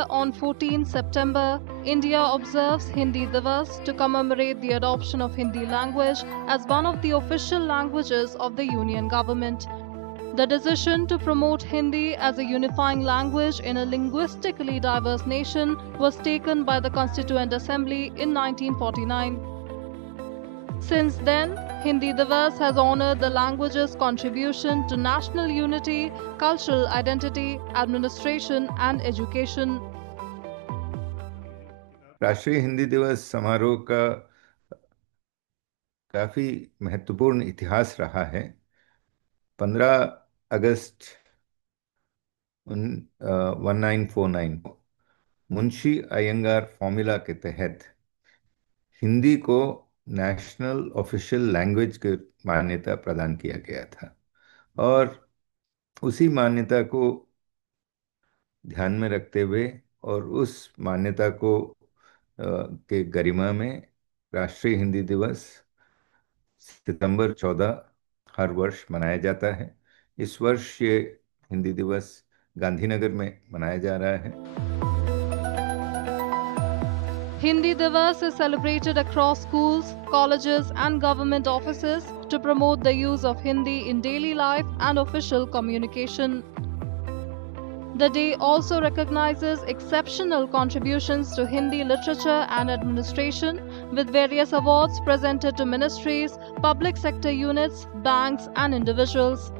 year, on 14 September, India observes Hindi Divas to commemorate the adoption of Hindi language as one of the official languages of the Union government. The decision to promote Hindi as a unifying language in a linguistically diverse nation was taken by the Constituent Assembly in 1949. Since then, Hindi Divas has honored the language's contribution to national unity, cultural identity, administration and education. राष्ट्रीय हिंदी दिवस समारोह का काफी महत्वपूर्ण इतिहास रहा है। 15 अगस्त 1949 Munshi Iyengar formula के तहत हिंदी को नेशनल ऑफिशियल लैंग्वेज की मान्यता प्रदान किया गया था और उसी मान्यता को ध्यान में रखते हुए और उस मान्यता को के गरिमा में राष्ट्रीय हिंदी दिवस सितंबर 14 हर वर्ष मनाया जाता है। इस वर्ष ये हिंदी दिवस गांधीनगर में मनाया जा रहा है। Hindi Divas is celebrated across schools, colleges and government offices to promote the use of Hindi in daily life and official communication. The day also recognizes exceptional contributions to Hindi literature and administration, with various awards presented to ministries, public sector units, banks and individuals.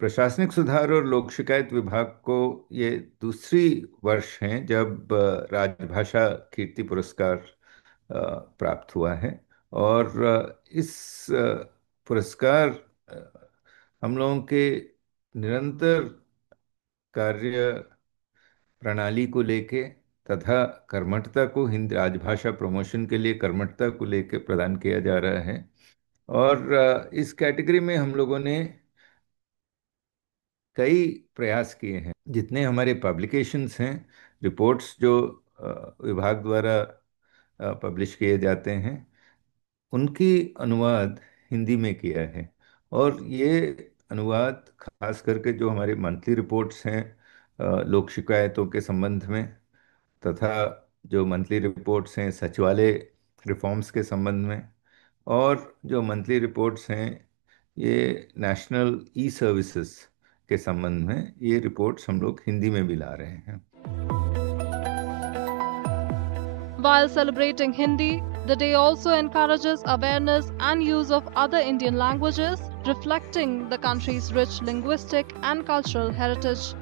प्रशासनिक सुधार और लोक शिकायत विभाग को ये दूसरी वर्ष है जब राजभाषा कीर्ति पुरस्कार प्राप्त हुआ है और इस पुरस्कार हम लोगों के निरंतर कार्य प्रणाली को लेके तथा कर्मठता को हिंदी राजभाषा प्रमोशन के लिए कर्मठता को लेके प्रदान किया जा रहा है। और इस कैटेगरी में हम लोगों ने कई प्रयास किए हैं। जितने हमारे पब्लिकेशंस हैं, रिपोर्ट्स जो विभाग द्वारा पब्लिश किए जाते हैं, उनकी अनुवाद हिंदी में किया है और ये अनुवाद खास करके जो हमारे मंथली रिपोर्ट्स हैं लोक शिकायतों के संबंध में तथा जो मंथली रिपोर्ट्स हैं सचिवालय रिफॉर्म्स के संबंध में और जो मंथली रिपोर्ट्स हैं ये नेशनल ई सर्विसेज के संबंध में, ये रिपोर्ट्स हम लोग हिंदी में भी ला रहे हैं। While celebrating Hindi, the day also encourages awareness and use of other Indian languages, reflecting the country's rich linguistic and cultural heritage.